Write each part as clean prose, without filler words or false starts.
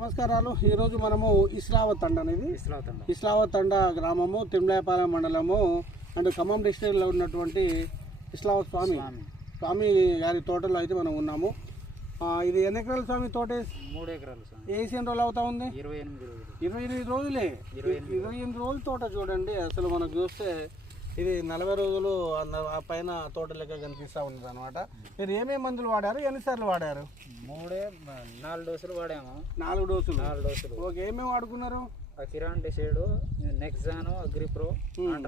నమస్కారాలు. ఈరోజు మనము ఇస్లావతండ అనేది ఇస్లావతండ గ్రామము, తిమ్లాయపాలెం మండలము అండ్ ఖమ్మం డిస్ట్రిక్ట్లో ఉన్నటువంటి ఇస్లావ స్వామి గారి తోటలో అయితే మనం ఉన్నాము. ఇది ఎన్ని ఎకరాల స్వామి తోట? 3 ఎకరాలు. వేసి ఎన్ని రోజులు అవుతా ఉంది? 28 రోజులే. 28 రోజుల తోట చూడండి. అసలు మనకు చూస్తే ఇది 40 రోజులు ఆ పైన తోట లెక్క కనిపిస్తూ ఉంది అనమాట. మీరు ఏమేమి మందులు వాడారు, ఎన్నిసార్లు వాడారు? 4 డోసులు వాడాము. 4 డోసులు. ఓకే, ఏమేమి వాడుకున్నారు? అకిరాన్ డిసైడ్, నెక్సాను, అగ్రిప్రో,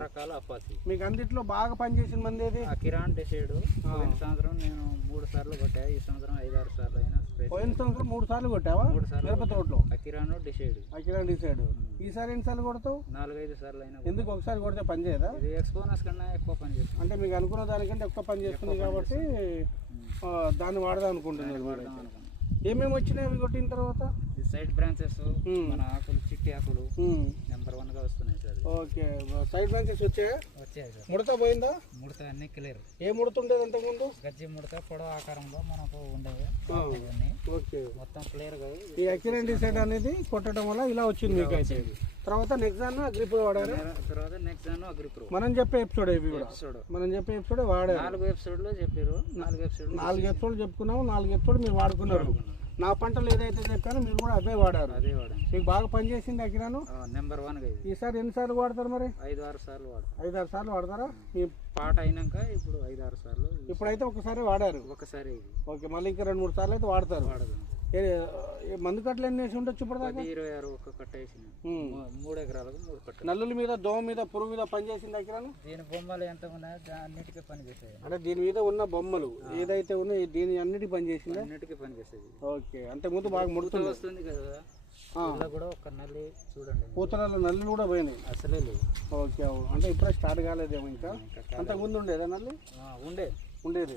రకాల అపాచి. మీకు అందుట్లో బాగా పనిచేసిన మంది ఏది? అకిరాన్ డిసైడ్. పోయిన సంవత్సరం నేను 3 సార్లు కొట్టా. ఈ సంవత్సరం 5-6 సార్లు అయినా. పోయిన సంవత్సరం 3 సార్లు కొట్టావా? 3 సార్లు మిరప తోటలో. అకిరాన్ డిసైడ్. ఈసారి ఎన్నిసార్లు కొడతావు? 4-5 సార్లు అయినా. ఎందుకు ఒకసారి కొడితే పని చేయదా? ఇది ఎక్స్పోనస్ కన్నా ఎక్కువ పని చేస్తుంది. అంటే మీకు అనుకున్న దానికంటే ఎక్కువ పని చేస్తుంది కాబట్టి దాన్ని వాడదాం అనుకుంటున్నారు. ఏమేమి వచ్చినాయి అవి కొట్టిన తర్వాత? సైడ్ బ్రాంచెస్, మన ఆకులు, చిట్టి ఆకులు నెంబర్ 1 గా వస్తున్నాయి సార్. ఓకే, సైడ్ బ్రాంచెస్ వచ్చాయి సార్. ముడత పోయిందా? ముడత అన్ని క్లియర్. ఏ ముడత ఉండేది అంతకుముందు? గజ్జి ముడత పొడవ ఆకారంలో మనకు ఉండేవి. ఓకే, మొత్తం క్లియర్ గా. ఈ అక్యురెంట్ డిసైడ్ అనేది కొట్టడం వల్ల ఇలా వచ్చింది మీకు అయితే. తర్వాత నెక్సాన్ అగ్రిప్రో వాడారు. తర్వాత నెక్సాన్ అగ్రిప్రో మనం చెప్పే ఎపిసోడ్ వాడారు. 4 ఎపిసోడ్లు చెప్పారు. 4 ఎపిసోడ్లు చెప్పుకున్నాము. 4 ఎపిసోడ్ మీరు వాడుకున్నారు. నా పంటలు ఏదైతే చెప్పానో మీరు కూడా అదే వాడారు. మీకు బాగా పనిచేసింది అకిరాను. నెంబర్ 1 గా. ఈసారి ఎన్నిసార్లు వాడతారు మరి? 5-6 సార్లు వాడతారు. 5-6 సార్లు వాడతారా? మీ పాట అయినాక ఇప్పుడు 5-6 సార్లు. ఇప్పుడైతే ఒకసారి వాడారు. ఒకసారి. ఓకే, మళ్ళీ ఇంకా 2-3 సార్లు అయితే వాడతారు. మందు కట్టలు ఎన్ని వేసి ఉండొచ్చు ఇప్పుడు దాకా? 26 ఒక్క కట్ట వేసింది. 3 ఎకరాలకు 3 కట్టలు. నల్లుల మీద, దోమ మీద, పురుగు మీద పనిచేసింది అకిరాను. దీని బొమ్మలు ఎంత ఉన్నాయో అన్నిటికీ పనిచేస్తాయి. అంటే దీని మీద ఉన్న బొమ్మలు ఏదైతే ఉన్నాయో దీని అన్నిటికీ పనిచేసింది. అన్నిటికీ పనిచేస్తుంది. ఓకే, అంటే ముందు బాగా ముడుతుంది వస్తుంది కదా. కూడా ఒక నల్లి చూడండి, పూతలలో నల్లులు కూడా పోయినాయి. అసలే లేదు. ఓకే, అంటే ఇప్పుడే స్టార్ట్ కాలేదేమో. ఇంకా అంతకు ముందు ఉండేదా నల్లి? ఉండేది.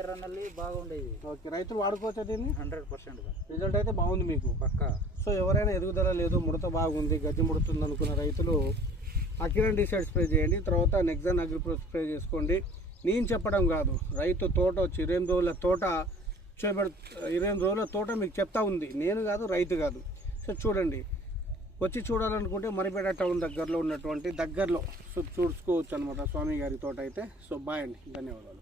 ఎర్ర నల్లి బాగా ఉండేది. ఓకే, రైతులు వాడుకోవచ్చా దీన్ని? 100% రిజల్ట్ అయితే బాగుంది మీకు పక్కా. సో ఎవరైనా ఎదుగుదల లేదు, ముడత బాగుంది, గజ్జి ముడుతుంది అనుకున్న రైతులు అకిరాన్ డిసైడ్ స్ప్రే చేయండి. తర్వాత నెక్సాన్ అగ్రిప్రో స్ప్రే చేసుకోండి. నేను చెప్పడం కాదు, రైతు తోట వచ్చి 28 రోజుల తోట 28 రోజుల తోట మీకు చెప్తా ఉంది. నేను కాదు, రైతు కాదు. సో చూడండి, వచ్చి చూడాలనుకుంటే మరిపేట టౌన్ దగ్గరలో చూసుకోవచ్చు అనమాట స్వామి గారి తోట అయితే. సో బాయ్ అండి, ధన్యవాదాలు.